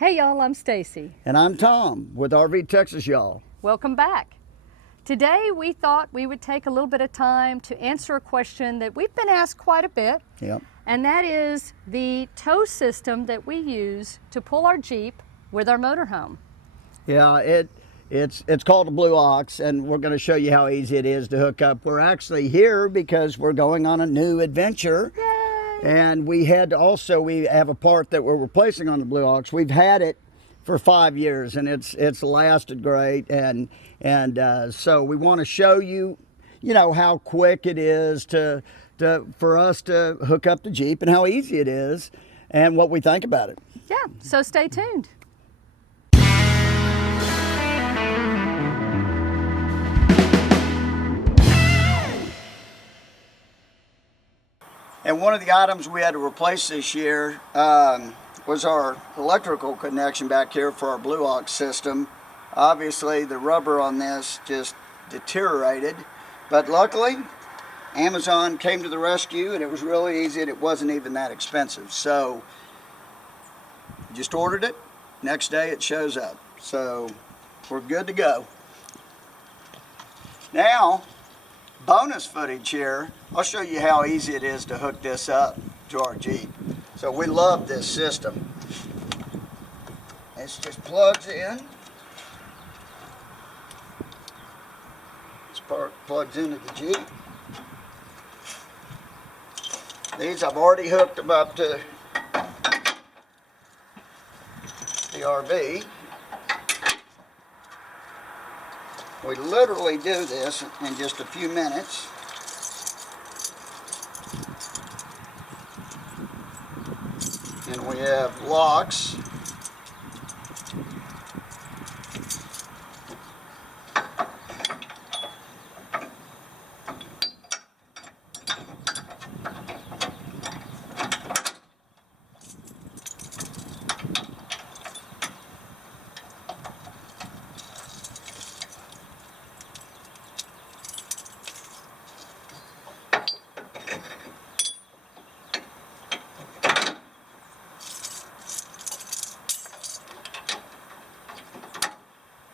Hey y'all, I'm Stacy. And I'm Tom with RV Texas, y'all. Welcome back. Today we thought we would take a little bit of time to answer a question that we've been asked quite a bit. Yep. And that is the tow system that we use to pull our Jeep with our motorhome. Yeah, it's called a Blue Ox, and we're going to show you how easy it is to hook up. We're actually here because we're going on a new adventure. Yay! And we have a part that we're replacing on the Blue Ox. We've had it for 5 years, and it's lasted great. And so we want to show you, how quick it is for us to hook up the Jeep, and how easy it is, and what we think about it. Yeah, so stay tuned. And one of the items we had to replace this year was our electrical connection back here for our Blue Ox system. Obviously, the rubber on this just deteriorated, but luckily, Amazon came to the rescue, and it was really easy, and it wasn't even that expensive. So, just ordered it. Next day, it shows up. So, we're good to go. Now, bonus footage here. I'll show you how easy it is to hook this up to our Jeep. So we love this system. This just plugs in. This part plugs into the Jeep. These I've already hooked them up to the RV. We literally do this in just a few minutes. And we have locks.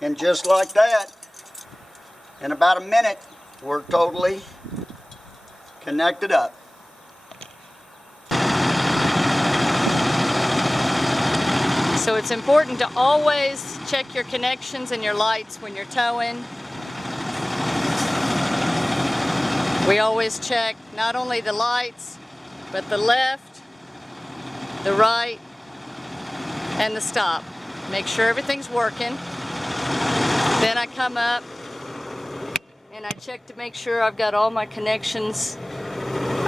And just like that, in about a minute, we're totally connected up. So it's important to always check your connections and your lights when you're towing. We always check not only the lights, but the left, the right, and the stop. Make sure everything's working. Then I come up and I check to make sure I've got all my connections.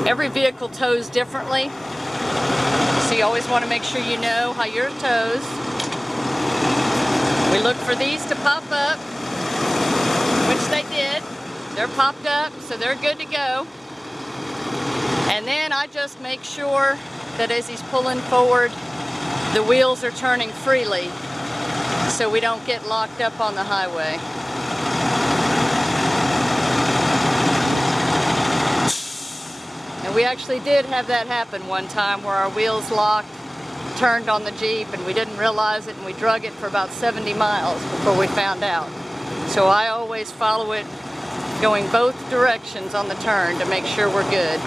Every vehicle tows differently, so you always want to make sure you know how yours tows. We look for these to pop up, which they did. They're popped up, so they're good to go. And then I just make sure that as he's pulling forward, the wheels are turning freely, so we don't get locked up on the highway. And we actually did have that happen one time where our wheels locked, turned on the Jeep, and we didn't realize it, and we drug it for about 70 miles before we found out. So I always follow it going both directions on the turn to make sure we're good.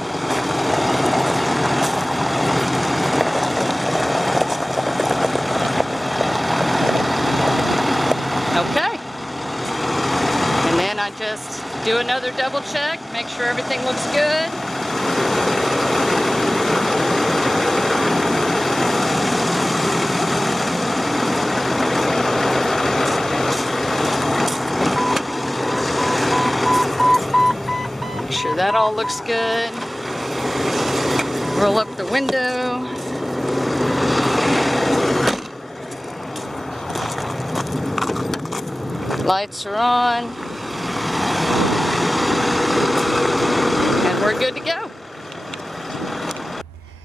Okay, and then I just do another double check, make sure everything looks good. Make sure that all looks good. Roll up the window. Lights are on, and we're good to go.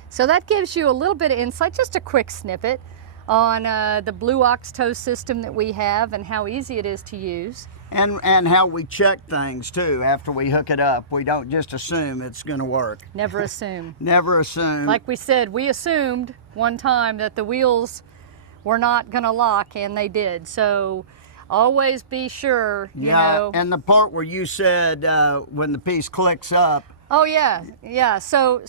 So that gives you a little bit of insight, just a quick snippet on the Blue Ox tow system that we have and how easy it is to use. And how we check things too after we hook it up. We don't just assume it's going to work. Never assume. Never assume. Like we said, we assumed one time that the wheels were not going to lock, and they did. So always be sure, you know. And the part where you said when the piece clicks up. Oh yeah, yeah. So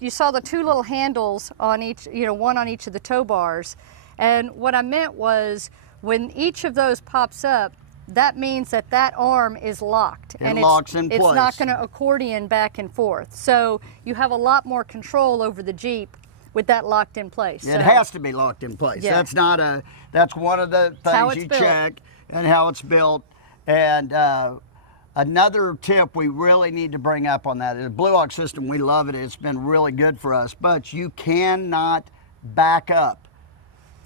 you saw the two little handles on each, you know, one on each of the tow bars. And what I meant was when each of those pops up, that means that that arm is locked. It locks in place. It's not going to accordion back and forth. So you have a lot more control over the Jeep with that locked in place. It has to be locked in place. Yeah. That's one of the things you check, and how it's built. And another tip we really need to bring up on that is the Blue Ox system. We love it. It's been really good for us. But you cannot back up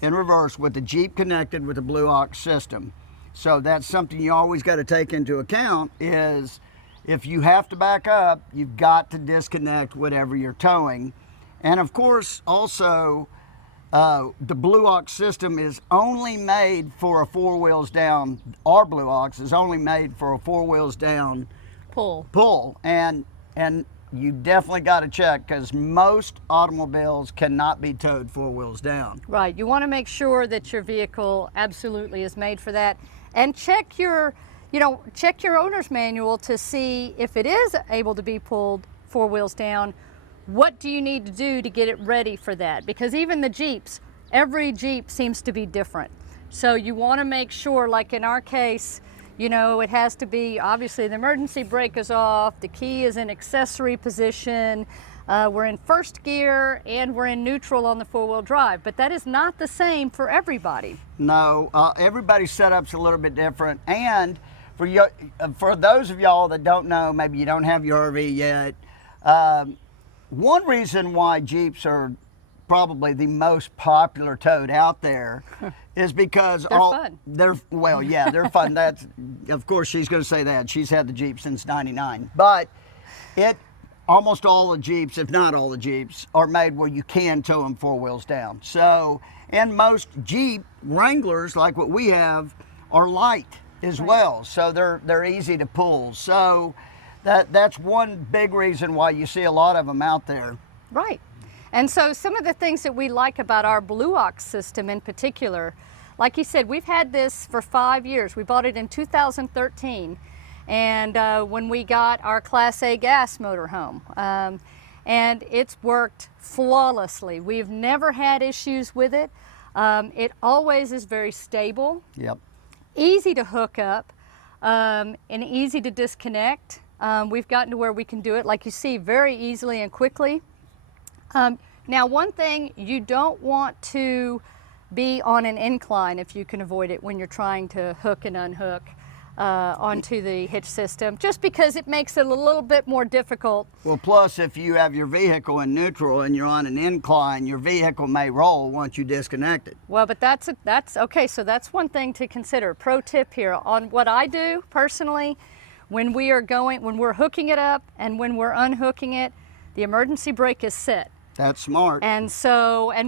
in reverse with the Jeep connected with the Blue Ox system. So that's something you always got to take into account, is if you have to back up, you've got to disconnect whatever you're towing. And of course, also, the Blue Ox system is only made for a 4 wheels down. Our Blue Ox is only made for a 4 wheels down pull. And you definitely got to check, because most automobiles cannot be towed 4 wheels down. Right. You want to make sure that your vehicle absolutely is made for that. And check your owner's manual to see if it is able to be pulled 4 wheels down. What do you need to do to get it ready for that? Because even the Jeeps, every Jeep seems to be different. So you want to make sure, like in our case, you know, it has to be, obviously the emergency brake is off, the key is in accessory position, we're in first gear, and we're in neutral on the 4-wheel drive. But that is not the same for everybody. No, everybody's setup's a little bit different. And for those of y'all that don't know, maybe you don't have your RV yet, one reason why Jeeps are probably the most popular towed out there is because they're fun. They're fun. That's, of course, she's going to say that. She's had the Jeep since '99. But almost all the Jeeps, if not all the Jeeps, are made where you can tow them 4 wheels down. So, and most Jeep Wranglers, like what we have, are light as well. So they're easy to pull. So that's one big reason why you see a lot of them out there. Right. And so some of the things that we like about our Blue Ox system in particular, like you said, we've had this for 5 years. We bought it in 2013. And when we got our Class A gas motorhome, and it's worked flawlessly. We've never had issues with it. It always is very stable, easy to hook up, and easy to disconnect. We've gotten to where we can do it, like you see, very easily and quickly. Now, one thing, you don't want to be on an incline if you can avoid it when you're trying to hook and unhook onto the hitch system, just because it makes it a little bit more difficult. Well, plus if you have your vehicle in neutral and you're on an incline, your vehicle may roll once you disconnect it. Well, but that's okay. So that's one thing to consider. Pro tip here on what I do personally, when we're hooking it up and when we're unhooking it, the emergency brake is set. That's smart. And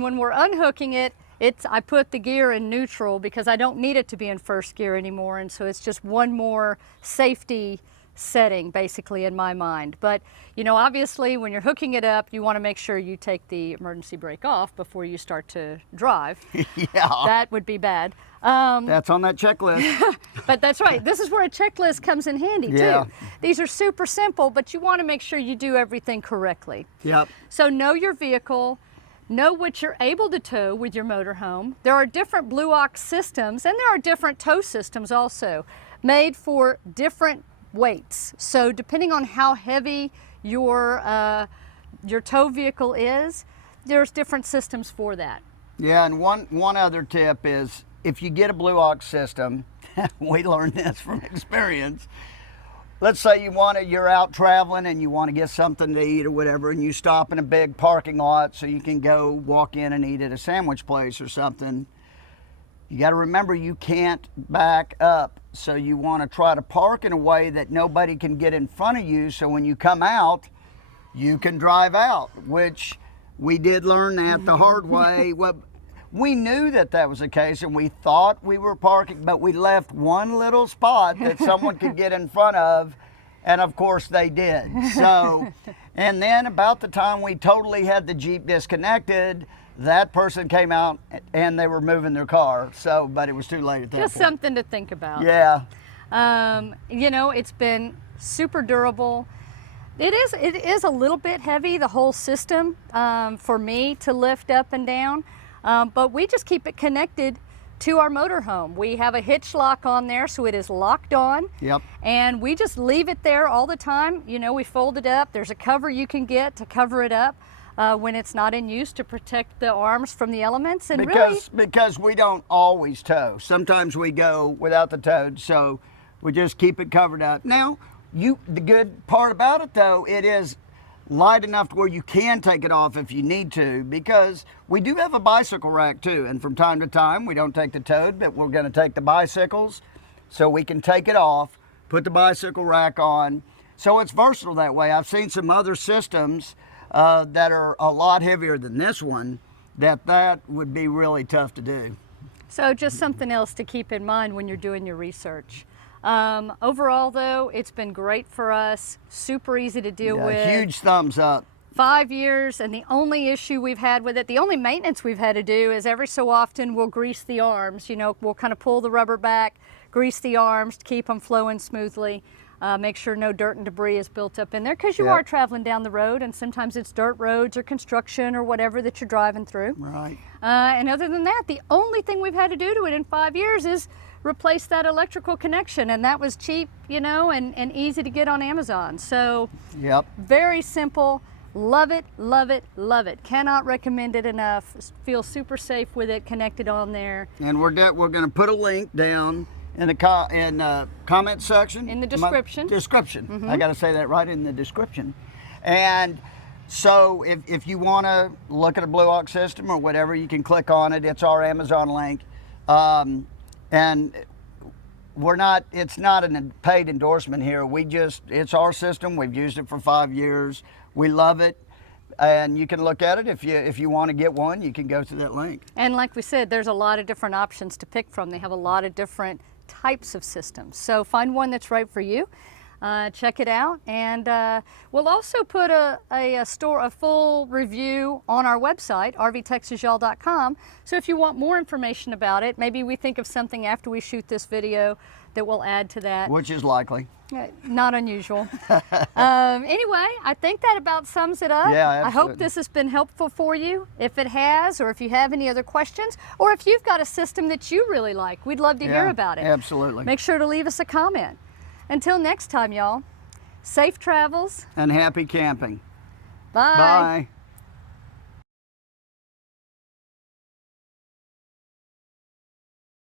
when we're unhooking it, I put the gear in neutral because I don't need it to be in first gear anymore, and so it's just one more safety setting basically in my mind. But you know, obviously when you're hooking it up, you want to make sure you take the emergency brake off before you start to drive. Yeah. That would be bad. That's on that checklist. But that's right. This is where a checklist comes in handy too. These are super simple, but you want to make sure you do everything correctly. Yep. So know your vehicle. Know what you're able to tow with your motorhome. There are different Blue Ox systems, and there are different tow systems also, made for different weights. So depending on how heavy your tow vehicle is, there's different systems for that. Yeah, and one other tip is, if you get a Blue Ox system, we learned this from experience. Let's say you're out traveling and you want to get something to eat or whatever, and you stop in a big parking lot so you can go walk in and eat at a sandwich place or something. You got to remember, you can't back up. So you want to try to park in a way that nobody can get in front of you, so when you come out, you can drive out, which we did learn that the hard way. Well, we knew that was the case, and we thought we were parking, but we left one little spot that someone could get in front of, and of course they did. So, and then about the time we totally had the Jeep disconnected, that person came out and they were moving their car. So, but it was too late at that Just point. something to think about. Yeah. You know, it's been super durable. It is a little bit heavy, the whole system, for me to lift up and down, but we just keep it connected to our motorhome. We have a hitch lock on there, so it is locked on. Yep. And we just leave it there all the time. You know, we fold it up. There's a cover you can get to cover it up when it's not in use, to protect the arms from the elements. And Because we don't always tow. Sometimes we go without the toad, so we just keep it covered up. Now, the good part about it though, it is light enough to where you can take it off if you need to, because we do have a bicycle rack too, and from time to time we don't take the toad, but we're going to take the bicycles, so we can take it off, put the bicycle rack on, so it's versatile that way. I've seen some other systems that are a lot heavier than this one, that would be really tough to do. So just something else to keep in mind when you're doing your research. Overall though, it's been great for us, super easy to deal with. Huge thumbs up. 5 years, and the only issue we've had with it, the only maintenance we've had to do is every so often we'll grease the arms. You know, we'll kind of pull the rubber back, grease the arms to keep them flowing smoothly, make sure no dirt and debris is built up in there, because you are traveling down the road, and sometimes it's dirt roads or construction or whatever that you're driving through. Right. And other than that, the only thing we've had to do to it in 5 years is replace that electrical connection, and that was cheap, you know, and easy to get on Amazon. So very simple. Love it, love it, love it. Cannot recommend it enough. Feel super safe with it connected on there. And we're going to put a link down in the comment section. In the description. I got to say that right, in the description. And so if you want to look at a Blue Ox system or whatever, you can click on it. It's our Amazon link. And it's not a paid endorsement here. It's our system. We've used it for 5 years. We love it. And you can look at it. If you want to get one, you can go to that link. And like we said, there's a lot of different options to pick from. They have a lot of different types of systems. So find one that's right for you. Check it out, and we'll also put a full review on our website, rvtexasyall.com. So if you want more information about it, maybe we think of something after we shoot this video that we'll add to that. Which is likely. Not unusual. Anyway, I think that about sums it up. Yeah, absolutely. I hope this has been helpful for you. If it has, or if you have any other questions, or if you've got a system that you really like, we'd love to hear about it. Absolutely. Make sure to leave us a comment. Until next time, y'all, safe travels. And happy camping. Bye. Bye.